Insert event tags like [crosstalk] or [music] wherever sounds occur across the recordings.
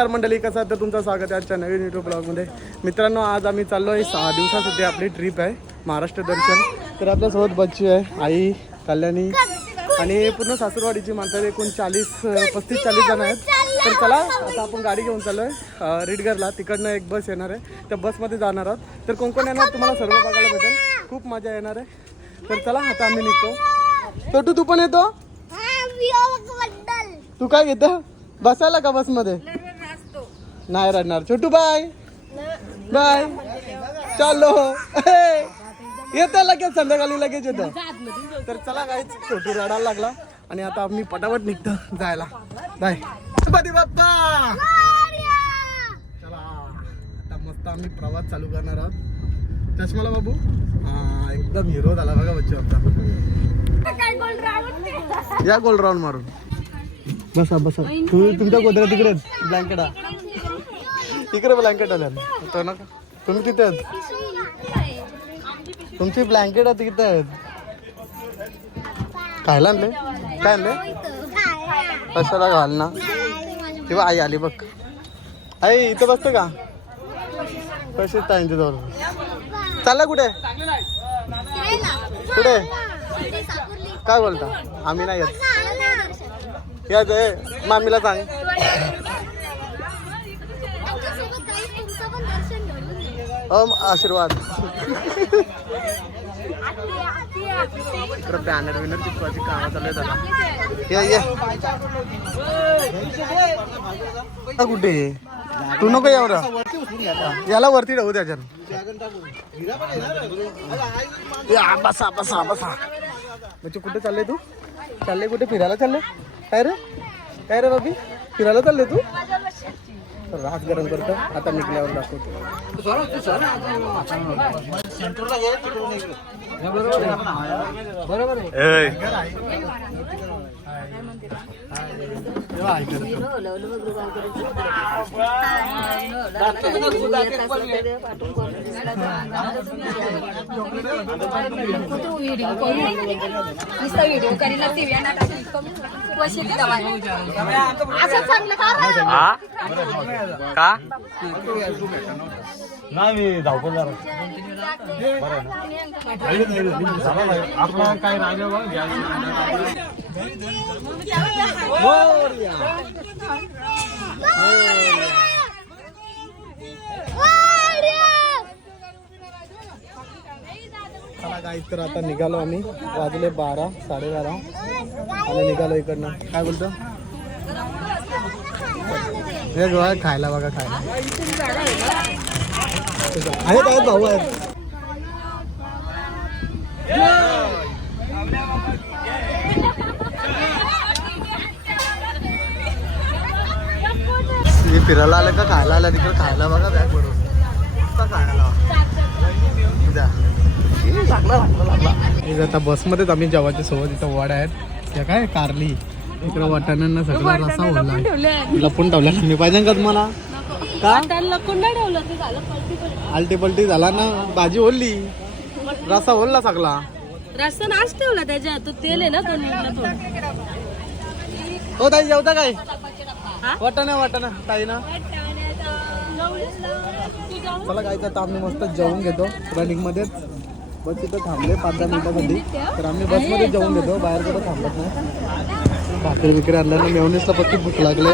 नमस्कार मंडळी कसं तर तुमचं स्वागत आहे आजच्या नवीन युट्यूब ब्लॉगमध्ये मित्रांनो आज आम्ही चाललो आहे सहा दिवसासाठी आपली ट्रिप आहे महाराष्ट्र दर्शन. तर आपल्यासोबत बच्ची आहे आई कल्याणी आणि पूर्ण सासूरवाडीची माणसं. एकूण चाळीस पस्तीस चाळीस जण आहेत. तर चला आता आपण गाडी घेऊन चाललो आहे रिडगरला तिकडनं एक बस येणार आहे. त्या बसमध्ये जाणार आहोत. तर कोण कोण येणार तुम्हाला सर्व बघायला भेटेल. खूप मजा येणार आहे. तर चला आता आम्ही निघतो. छोटू तू पण येतो? तू काय घेतो? बसायला का बसमध्ये? नाही रडणार. छोटू बाय. बाय. चालो येतं लगेच संध्याकाळी लगेच येतं. तर चला काय छोटू रडायला लागला. आणि आता आम्ही पटापट निघतो जायला. बाय. गणपती बाप्पा. चला. आता मस्त आम्ही प्रवास चालू करणार आहोत. चष्माला बाबू. हा एकदम हिरो झाला बघा बच्चू आता या गोल राऊंड मारून. बसा बसा. तुम्ही तुमच्या गोदरा तिकडे ब्लँकेट तिकडे ब्लँकेट आल्या तो ना तुम्ही तिथे आहेत. तुमची ब्लँकेट आहे तिथे आहेत. खायला आणले? काय आणले? कशाला घाल ना? तेव्हा आई आली बघ. आई इथं बसते का? कशी ताईंची जवळ. चालला कुठे? कुठे? काय बोलता? आम्ही नाही येत. या जय मामीला सांग. ओम आशीर्वाद. बॅनर विनर चिपकायची कामं चालू आहेत आता. ये ये. कुठे? तू नको एवढं याला वरती ठेवू त्याच्यात. बसा बसा बसा. म्हणजे कुठे चालले तू? चालले कुठे? फिरायला चालले? काय रे? काय रे बाबी? फिरायला चालले तू? रास गरम करतो आता निघल्यावर दाखवतो व्हिडिओ का नाही मी झाला जरा आपला काय राजा तर आता निघालो आम्ही. वाजले बारा साडेबारा. आणि निघालो इकडनं. काय बोलतो? हे गोवा खायला बघा खायला. आहेत आहेत भाऊ आहेत. फिरायला आलं का खायला आलं तिकडे? खायला बघा बॅग बरोबर खायला? लागला लागला लागला. आता बसमध्येच आम्ही जेवायच्या सोबत इथं वड आहेत. त्या काय? कारली. इकडे वाटाण्यांना सगळा रसा ओढला लपून ठेवला मी पाहिजे का तुम्हाला? का? आलटी पलटी झाला ना. भाजी ओढली. रसा ओढला सगळा. रस्ता नाच ठेवला त्याच्यात. तो तेल आहे ना हो ताई जेवता काय? वाटाणा वाटाणा ताई ना चला काय तर आम्ही मस्त जेवून घेतो रनिंग मध्येच बस इथं थांबले पाच दहा मिनिटासाठी तर आम्ही बसमध्ये जेवून घेतो बाहेर कुठं थांबत नाही. भाकरी विक्री आणल्यानं मेवणीसला पक्की भूक लागले.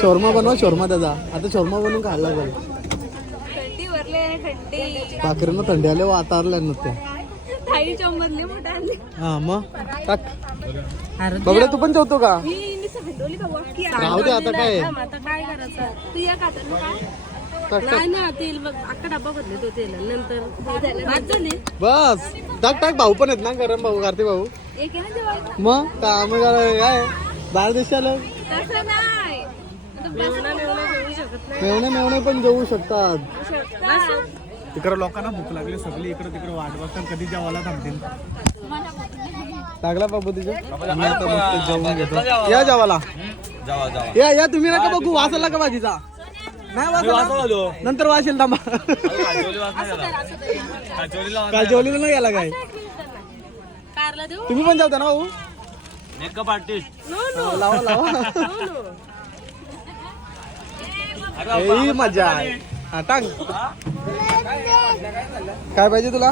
शोरमा बनवा शोरमा त्याचा. आता शोरमा बनवून खायला लागेल. भाकरीनं थंडी आले वातारल्या ना त्या थाळी चोंबरली मोठा आणली. हा मग? टाक. बघडे तू पण जेवतो का? ही राहू दे आता काय. आता काय करायचं? तू या. नाही ना तेल बघ अख्खा डब्बा बदले तो तेल नंतर. भात झाले. बस. टाक टाक भाऊ पण आहेत ना गरम भाऊ कार्तिक भाऊ. मग? काम काय? बाहेर देशाला मेवणा मेवणा पण जेवू शकतात. शकतात. तिकडे लोकांना भूक लागली सगळी इकडे तिकडे वाट बघतात कधी जेवायला थांबतील. लागला बाबू आता मस्त जेवून घेतो. या जेवायला. जावा जावा. या या तुम्ही नका बघू वास आला का भाजीचा? नाही वास आला? नंतर येईल थांबा. काल जेवलेला नाही गेला काय? कारला देऊ? तुम्ही पण जेवता ना भाऊ? Makeup artist. हो, लावा लावा. ही मजा आहे. हा टांग. काय पाहिजे तुला?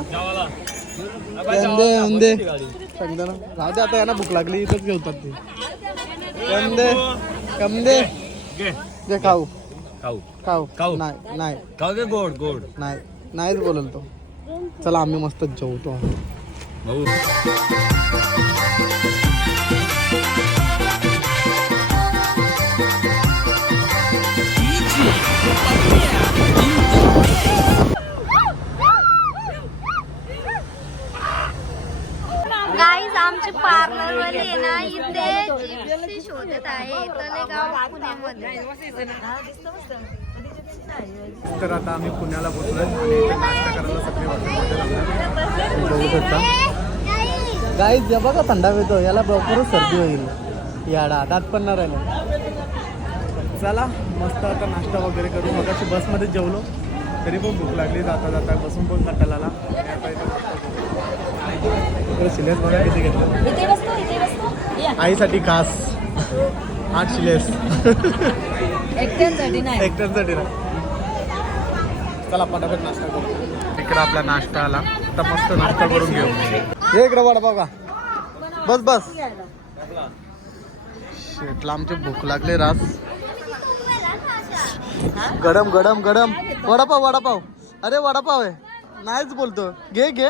कंदे सांगता ना. राहू दे आता यांना भूक लागली इथंच घेतात ते कंदे कंदे घे. जे खाऊ. खाऊ. खाऊ. खाऊ. नाही नाही. खाऊ दे गोड गोड. नाही. नाहीच बोलल तो. चला आम्ही मस्त जेवतो. भाऊ आमचे पार्लर वाले ना इथे जिप्सी शोधत आहे. पुण्यामध्ये. तर आता आम्ही पुण्याला पोहोचलोय आणि इथे नाश्ता करायला सगळे वाटत बघू शकता गाईज जे बघा थंडा येतो याला लवकरच सर्दी होईल. याडा दात पण नाही राहिले चला मस्त आता नाश्ता वगैरे करू मग अशी बसमध्ये जेवलो. तरी पण भूक लागली जाता जाता बसून पण कंटाळा आला आणि आता इथे नाश्ता करू. इकडे बघा किती घेतलं. आईसाठी खास. आठ शिलेस एकट्यांसाठी नाही. एकट्यांसाठी ना चला पटापट नाश्ता करू. इकडे आपला नाश्ता आला. आता मस्त नाश्ता करून घेऊ. हे इकडे वडापाव का बस बस. शेटला आमची भूक लागली रास. गडम गडम गडम. वडापाव वडापाव. अरे वडापाव आहे. नाहीच बोलतो. घे घे.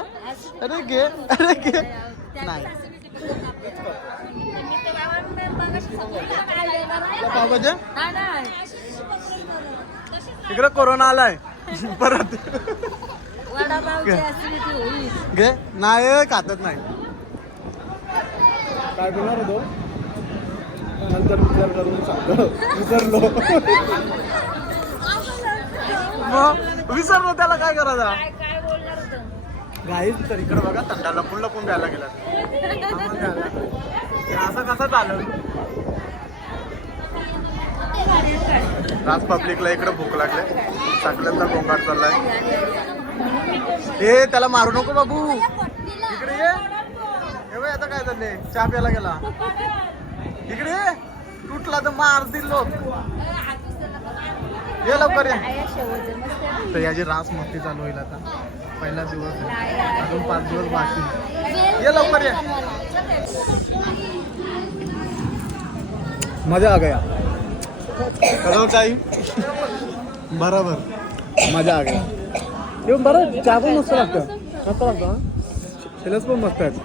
अरे घे अरे घे नाही. पाव भाजी इकडे कोरोना आलाय. [laughs] परत. घे नाही खातच नाही. काय बोलणार होतो नंतर विचार करून सांगतो. विसरलो. विसरलो त्याला काय करायचा? गाईच तर इकडे बघा थंडा लपून लपून द्यायला गेला. असं कसं चालू राज पब्लिकला इकडे भूक लागले. सगळ्यांचा गोंगाट चाललाय. ए त्याला मारू नको बाबू. इकडे ये. आता काय झाले चहा प्यायला गेला. इकडे ये. तुटला तर मार दिल. लोक ये लवकर तर याची रास मस्ती चालू होईल आता. पहिला दिवस. अजून पाच दिवस बाकी ये लवकर ये. मजा आ गया. करो टाइम बरोबर. मजा आ गया. येऊन बरं चहा पण मस्त लागतं मस्त लागतं हा? शिलस पण मस्त आहेत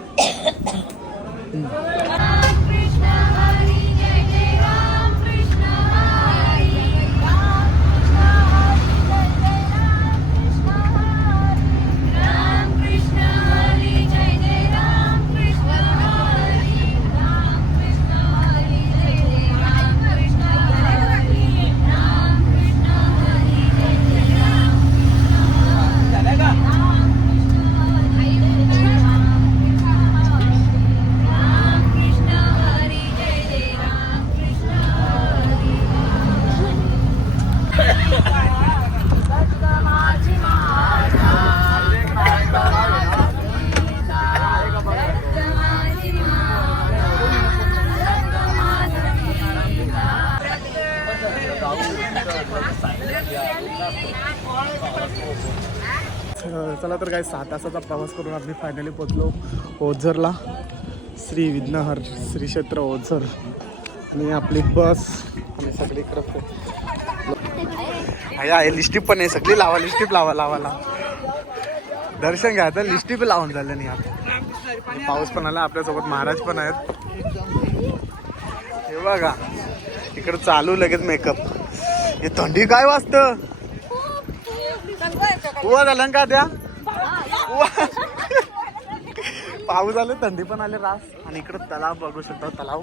काय सहा तासाचा प्रवास करून आम्ही फायनली पोचलो ओझरला. श्री विघ्नहर श्री क्षेत्र ओझर. आणि आपली बस. आणि सगळीकडे आहे लिस्टिप पण आहे सगळी. लावा लिस्टिप लावा लावा लावा. दर्शन घ्या. तर लिस्टिप लावून झालं नाही आता. पाऊस पण आला आपल्यासोबत महाराज पण आहेत. हे बघा. इकडे चालू लगेच मेकअप हे थंडी काय वाजतं? झालं का त्या. पाऊस आले थंडी पण आले रास. आणि इकडे तलाव बघू शकता तलाव.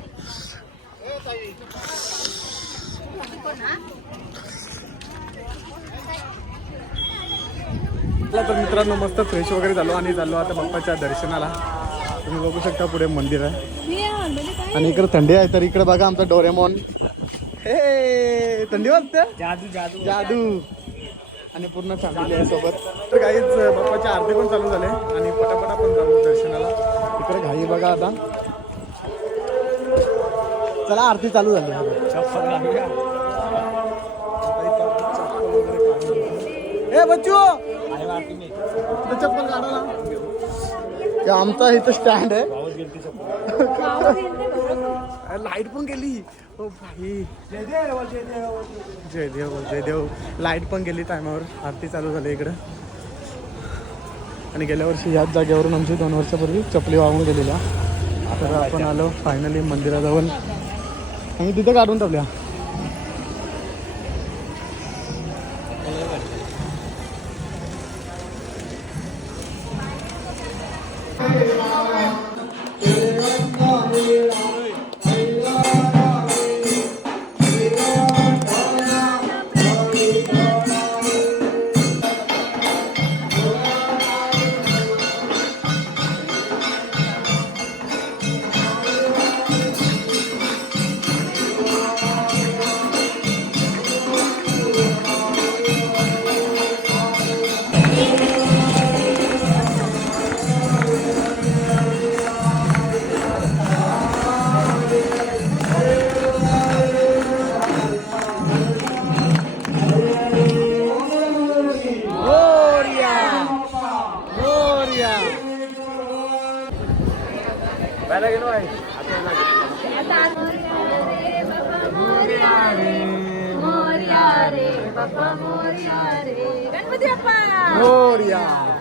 तर मित्रांनो मस्त फ्रेश वगैरे झालो आणि चाललो आता बाप्पाच्या दर्शनाला. तुम्ही बघू शकता पुढे मंदिर आहे. आणि इकडे थंडी आहे तर इकडे बघा आमचा डोरेमॉन. हे थंडी वाजते? जादू जादू. जादू. आणि पूर्ण फॅमिली आहे सोबत तर काहीच बाप्पाची आरती पण चालू झाले आणि पटापटा पण जाऊ दर्शनाला. इकडे घाई बघा आता. चला आरती चालू झाली. ए बच्चू! चप्पल काढा ना. आमचा इथं स्टँड आहे. लाइट [laughs] पण गेली. ओ भाई. जय देव जय देव लाइट पण गेली टायमावर आरती चालू झाली इकडं. आणि गेल्या वर्षी याच जागेवरून आमची दोन वर्षापूर्वी चपली वाहून गेलेल्या तर आपण आलो फायनली मंदिराजवळ. आम्ही तिथं काढून टाकल्या. Gloria!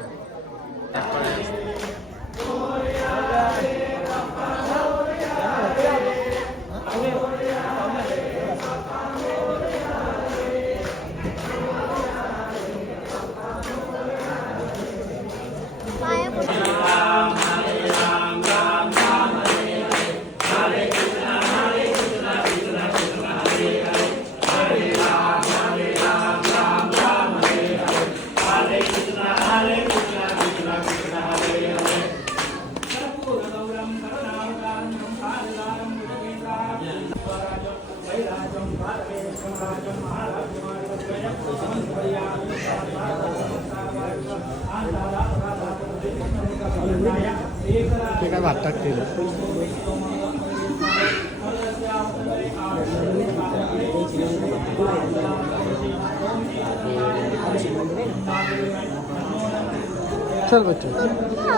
चल बच्चू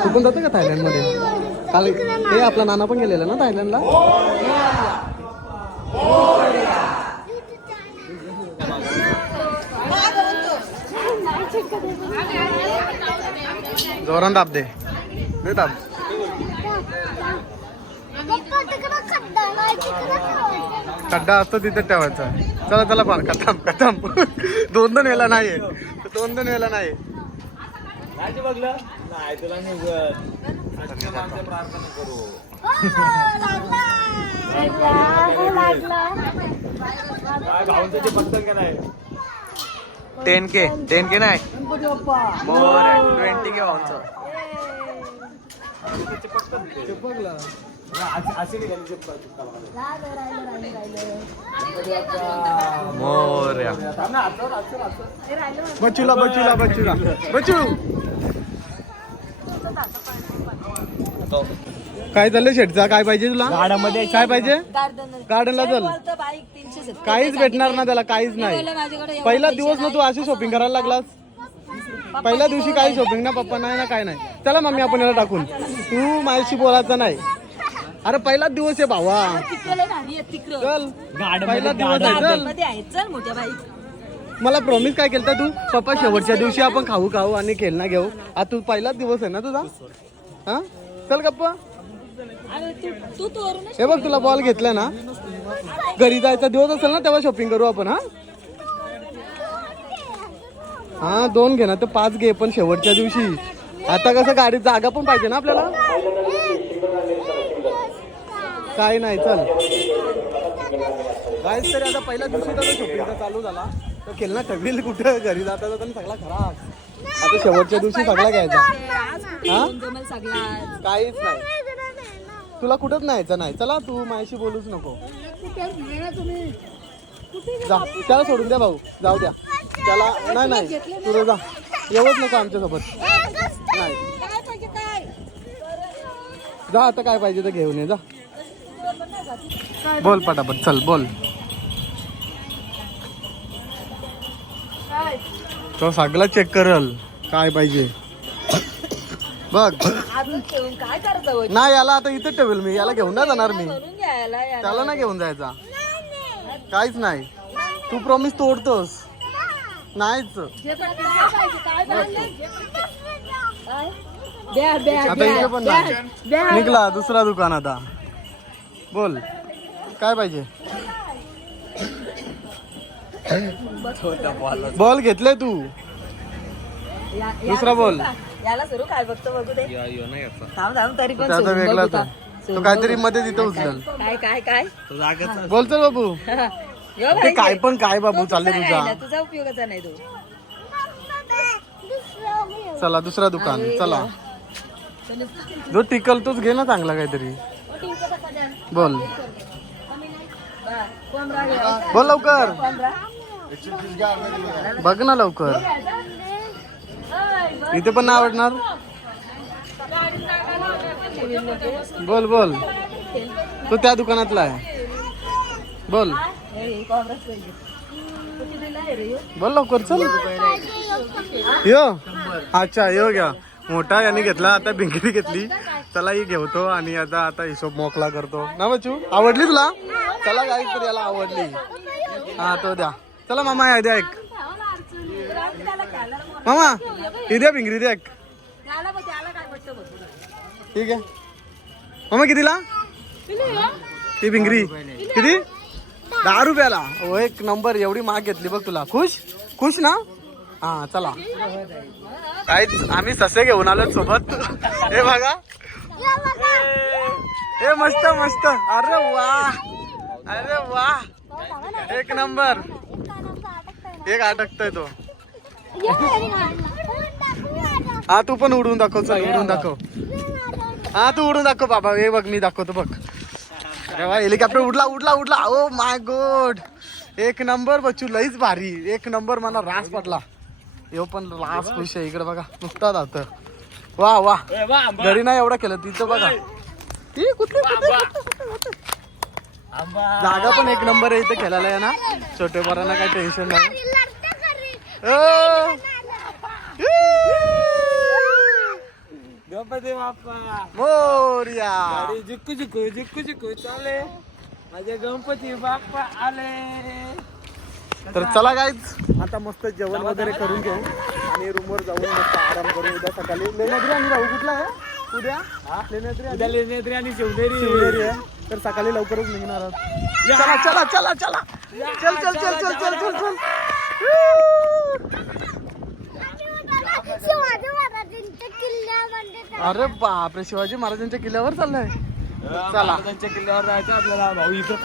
तू पण जातं का थायलंडमध्ये? काल ते आपला नाना पण गेलेला ना थायलंडला? जोरान दाब दे. दाब. खड्डा असतो तिथे ठेवायचा. चला चला पण खतम खतम. दोन दोन वेळेला नाही दोन दोन वेळेला नाही नाही ते बघलं? नाही तुला निघत. आजच्या माणसं प्रार्थना करू. लागला लागला. काय भाऊंचं ते पत्तन का नाही. टेन के टेन के नाही मोर ट्वेंटी के भाऊंचं मोर्या. बच्चूला बच्चूला बच्चूला बच्चू काय चाललंय शेटचा काय पाहिजे तुला? झाडामध्ये काय पाहिजे? गार्डन गार्डनला चल. काहीच भेटणार ना त्याला काहीच नाही. पहिला दिवस ना तू अशी शॉपिंग करायला लागलास? पहिल्या दिवशी काही शॉपिंग ना पप्पा नाही ना काय नाही. चला मम्मी आपण याला टाकून. तू माझ्याशी बोलायचं नाही. अरे पहिलाच दिवस आहे भावा. तिकडे लय भारी आहे तिकडं. चल. पहिला दिवस आहे चल. मोठ्या मला प्रॉमिस काय केलं तू? पप्पा शेवटच्या दिवशी आपण खाऊ खाऊ आणि खेळणं घेऊ. आता तू पहिलाच दिवस आहे ना तुझा? हा? चल गप्पा. अरे तू तू तो वरून हे बघ तुला बॉल घेतला ना. घरी जायचा दिवस असेल ना तेव्हा शॉपिंग करू आपण हा? हा दोन घे ना तर पाच घे पण शेवटच्या दिवशी. आता कसं गाडीत जागा पण पाहिजे ना आपल्याला? काय नाही चल. गाईच तरी आता पहिल्या दिवशी तर चालू झाला. तर खेळणं ठगेल कुठं? घरी जाता जाता सगळा खराब. आता शेवटच्या दिवशी सगळा घ्यायचा. हा? काहीच नाही. तुला कुठंच नाही यायचं नाही. चला तू माझ्याशी बोलूच नको. जा. त्याला सोडून द्या भाऊ. जाऊ द्या. त्याला नाही नाही. तुला जा. येऊच नको आमच्यासोबत. नाही. जा आता काय पाहिजे तर घेऊन ये. जा. बोल पटापट चल बोल. तो सगळा चेक करल काय पाहिजे. बघ. काय? नाही याला आता इथे ठेवेल मी याला घेऊन नाही जाणार मी. त्याला नाही घेऊन जायचा. काहीच नाही. तू प्रॉमिस तोडतोस. नाहीच. आता इथे पण नाही. निघला दुसरा दुकान आता. बोल. काय पाहिजे? बॉल घेतले तू. दुसरा बोल. याला सुरू काय? बघतो बघू दे. थांब थांब तरी पण त्याचा? तो काहीतरी मध्ये तिथे उचलेल. काय काय काय? बोल चल बाबू. [laughs] यो ते काय पण काय बाबू चालले तुझा. तुझा उपयोगाचा नाही तो. चला दुसरा दुकान. चला. जो टिकल तोच घे ना चांगला काहीतरी. बोल? बोल लवकर. बघ ना लवकर. इथे पण आवडणार? बोल बोल. तो त्या दुकानातला आहे. बोल. बोल लवकर चल. यो. अच्छा यो घ्या. मोठा याने घेतला आता भिंगडी घेतली. चलाही घेवतो आणि आता आता हिशोब मोकला करतो. ना बच्चू? आवडली तुला? चला काय तर याला आवडली. हा तो द्या. चला मामा या द्या एक मामा ही द्या भिंगरी द्या एक ठीक आहे. मामा कितीला? ती भिंगरी किती? दहा रुपयाला. हो एक नंबर एवढी महाग घेतली बघ तुला. खुश? खुश ना? हा चला. काहीच आम्ही ससे घेऊन आलो सोबत. हे बघा. हे मस्त मस्त. अरे वा. अरे वा. एक नंबर. एक अटकतोय तो. हा तू पण उडून दाखव चल उडून दाखव. हा तू उडून दाखव बाबा. हे बघ मी दाखवतो बघ. अरे वा हेलिकॉप्टर उडला उडला उडला. ओ माय गोड एक नंबर बच्चू लईच भारी. एक नंबर मला रास पडला. यो पण रास खुश आहे इकडे बघा. नुकता जात वा वा. घरी नाही एवढं केलं तिथं बघा. ती कुठली जागा पण एक नंबर आहे इथे खेळायला आहे ना? छोटे पोरांना काही टेन्शन नाही. ओ! गणपती बाप्पा. मोरया. अरे जिक्कू जिक्कू जिक्कू जिक्कू चाले माझे गणपती बाप्पा आले. तर चला गाईज आता मस्त जेवण वगैरे करून घेऊ. आणि रूमवर जाऊन मस्त आराम करू. उद्या सकाळी लेण्याद्री आणि राहू कुठला आहे? उद्या? लेण्याद्री आणि उद्या लेण्याद्री आणि शिवनेरी. शिवनेरी आहे. तर सकाळी लवकरच निघणार आहोत. चला चला चला चला. चल चल चल चल चल चल चल. शिवाजी महाराजांच्या किल्ल्यामध्ये अरे बापरे शिवाजी महाराजांच्या किल्ल्यावर चाललंय. चला. महाराजांच्या किल्ल्यावर जायचं आपल्याला. भाऊ इथं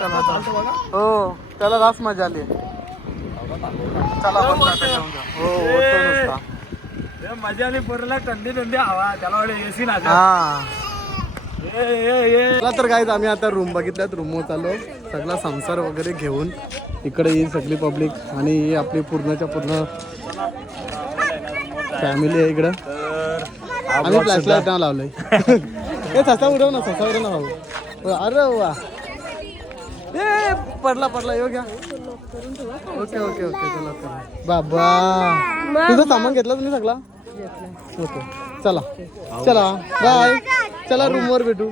हो त्याला रास मजा आली. चला जाऊन. हो ओढतो नुसता. ए, मजा आली पोरला थंडी थंडी हवा. त्याला वाटलं एसी ना हा. ए ए ए. चला तर काय आम्ही आता रूम बघितल्यात. रूमवर चाललो. सगळा संसार वगैरे घेऊन इकडे येईल सगळी पब्लिक आणि ही आपली पूर्णच्या पूर्ण फॅमिली आहे इकडं. आम्ही फ्लॅश लाइट नाव लावलंय. [laughs] हे ससा उडव ना ससा उडव ना भाऊ. अरे वा. ए पडला पडला. येऊ घ्या. ओके ओके ओके चला चला. बाबा. तुझं सामान घेतलं तुम्ही सगळा? ओके चला. चला. बाय. चला रूमवर भेटू.